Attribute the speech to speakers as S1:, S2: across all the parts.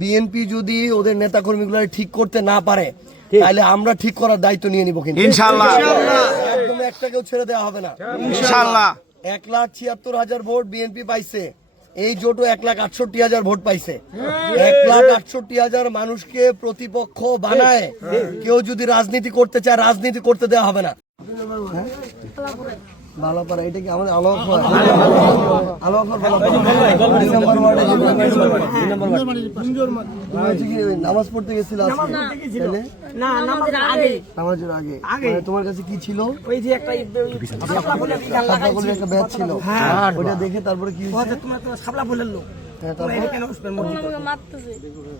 S1: BNP যদি ওদের নেতাকর্মীগুলো ঠিক করতে না পারে তাহলে আমরা ঠিক করার দায়িত্ব নিয়ে নিব কিন্তু।
S2: ইনশাল্লাহ
S1: একদম একটা কেউ ছেড়ে দেওয়া হবে না।
S2: ইনশাল্লাহ
S1: এক লাখ ছিয়াত্তর হাজার ভোট বিএনপি পাইছে। এই জোটও এক লাখ আটষট্টি হাজার ভোট পাইছে। এক লাখ আটষট্টি হাজার মানুষকে প্রতিপক্ষ বানায়। কেউ যদি রাজনীতি করতে চায় রাজনীতি করতে দেওয়া হবে না। বালাপাড়া এটা কি আমাদের আলো আলো নামাজ পড়তে গেছিল আজকে? তাহলে?
S3: না নামাজের আগে।
S1: নামাজের আগে। মানে তোমার কাছে কি ছিল?
S3: ওই যে একটা সাপলা ফুলের গান
S1: সাদা
S3: লাগাইছি
S1: করে একটা ব্যাগ ছিল। ওটা দেখে তারপরে কি হয়েছে?
S3: তোমার তোমার সাপলা লোক।
S1: হ্যাঁ,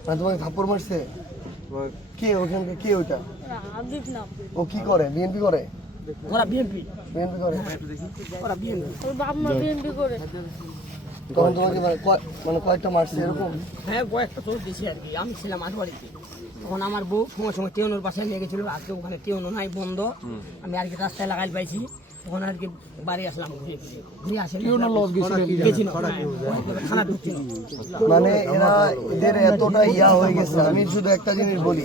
S1: মানে তোমাকে থাপ্পড় মারছে? কে ওখানকার কে ওটা ও কি করে? বিএনপি করে?
S3: ওরা বিএনপি
S1: বিএনপি করে।
S3: ওরা বিএনপি
S4: ওর বাপ মা বিএনপি করে।
S1: তখন তোমাকে মানে মানে কয়েকটা মারছে এরকম।
S3: হ্যাঁ কয়েকটা চোর দিয়েছি আর কি। আমি ছিলাম আটবাড়িতে তখন আমার বউ সময় সময় টেউনোর বাসায় নিয়ে গেছিল। আজকে ওখানে টেউনো নাই বন্ধ। আমি আর কি রাস্তায় লাগাই পাইছি। তখন আর কি বাড়ি আসলাম ঘুরে। ঘুরে গেছিল। খানা ঢুকছিল।
S1: মানে এরা এদের এতটা ইয়া হয়ে গেছে। আমি শুধু একটা জিনিস বলি।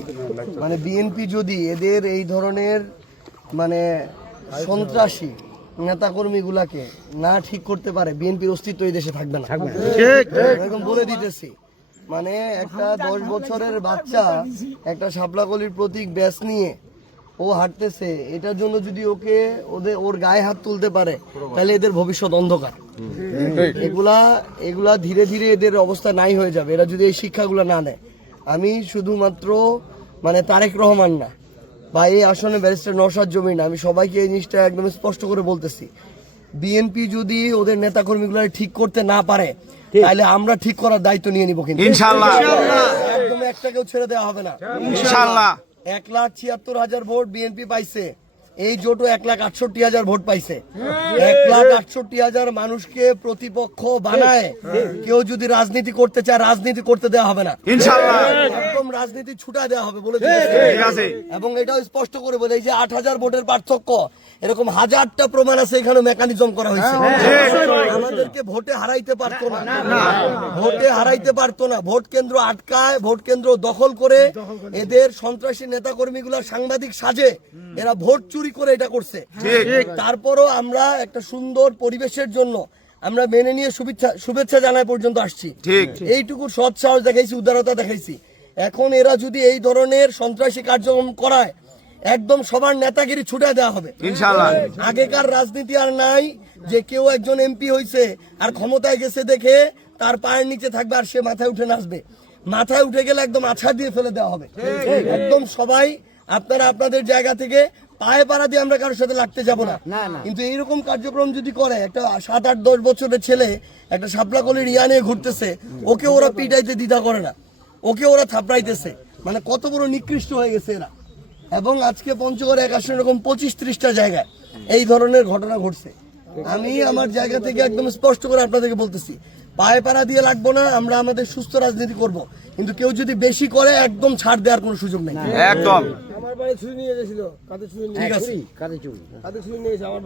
S1: মানে বিএনপি যদি এদের এই ধরনের মানে সন্ত্রাসী নেতাকর্মী গুলাকে না ঠিক করতে পারে বিএনপির অস্তিত্ব এই দেশে থাকবে না। এরকম বলে দিতেছি। মানে একটা দশ বছরের বাচ্চা একটা শাপলাকলির প্রতীক ব্যাস নিয়ে ও হাঁটতেছে এটার জন্য যদি ওকে ওদের ওর গায়ে হাত তুলতে পারে তাহলে এদের ভবিষ্যৎ অন্ধকার। এগুলা এগুলা ধীরে ধীরে এদের অবস্থা নাই হয়ে যাবে এরা যদি এই শিক্ষাগুলো না নেয়। আমি শুধুমাত্র মানে তারেক রহমান না বা এই আসনে ব্যারিস্টার নসার জমি না আমি সবাইকে এই জিনিসটা একদম স্পষ্ট করে বলতেছি। বিএনপি যদি ওদের নেতাকর্মীগুলো ঠিক করতে না পারে তাহলে আমরা ঠিক করার দায়িত্ব নিয়ে নিব কিন্তু।
S2: ইনশাল্লাহ
S1: একদম একটা কেউ ছেড়ে দেওয়া হবে না।
S2: ইনশাল্লাহ
S1: এক লাখ ছিয়াত্তর হাজার ভোট বিএনপি পাইছে। এই জোটও এক লাখ আটষট্টি হাজার ভোট পাইছে। এক লাখ আটষট্টি হাজার মানুষকে প্রতিপক্ষ বানায়। কেউ যদি রাজনীতি করতে চায় রাজনীতি করতে দেওয়া হবে না। একদম রাজনীতি ছুটা দেওয়া হবে বলে
S2: আছে।
S1: এবং এটাও স্পষ্ট করে বলে এই যে আট হাজার ভোটের পার্থক্য এরকম হাজারটা প্রমাণ আছে এখানে মেকানিজম করা হয়েছে। আমাদেরকে ভোটে হারাইতে পারতো না। ভোটে হারাইতে পারতো না। ভোট কেন্দ্র আটকায় ভোট কেন্দ্র দখল করে এদের সন্ত্রাসী নেতা কর্মীগুলা সাংবাদিক সাজে এরা ভোট চুরি করে এটা করছে। তারপরও আমরা একটা সুন্দর পরিবেশের জন্য আমরা মেনে নিয়ে শুভেচ্ছা শুভেচ্ছা জানায় পর্যন্ত আসছি। এইটুকু সৎ সাহস দেখাইছি উদারতা দেখাইছি। এখন এরা যদি এই ধরনের সন্ত্রাসী কার্যক্রম করায় একদম সবার নেতাগিরি ছুটে দেওয়া হবে। আগেকার রাজনীতি আর নাই যে কেউ একজন এমপি হয়েছে আর ক্ষমতায় গেছে দেখে তার পায়ের নিচে থাকবে আর সে মাথায় উঠে নাচবে। মাথায় উঠে গেলে একদম আছাড় দিয়ে ফেলে দেওয়া হবে। একদম সবাই আপনারা আপনাদের জায়গা থেকে পায়ে পাড়া দিয়ে আমরা কারোর সাথে লাগতে যাব না। কিন্তু এইরকম কার্যক্রম যদি করে একটা সাত আট দশ বছরের ছেলে একটা শাপলা কলির ইয়া নিয়ে ঘুরতেছে ওকে ওরা পিটাইতে দ্বিধা করে না। ওকে ওরা থাপড়াইতেছে। মানে কত বড় নিকৃষ্ট হয়ে গেছে এরা। এবং আজকে পঞ্চগড়ে এক আসনে এরকম পঁচিশ ত্রিশটা জায়গায় এই ধরনের ঘটনা ঘটছে। আমি আমার জায়গা থেকে একদম স্পষ্ট করে আপনাদেরকে বলতেছি পায়ে পাড়া দিয়ে লাগবো না আমরা আমাদের সুস্থ রাজনীতি করব। কিন্তু কেউ যদি বেশি করে একদম ছাড় দেওয়ার কোনো সুযোগ নেই।
S2: একদম।
S5: আমার বাড়ি ছুরি নিয়ে গেছিল কাতে ছুরি নিয়ে
S1: কাঁধে ছুরি?
S5: কাতে ছুরি নিয়ে গেছে আমার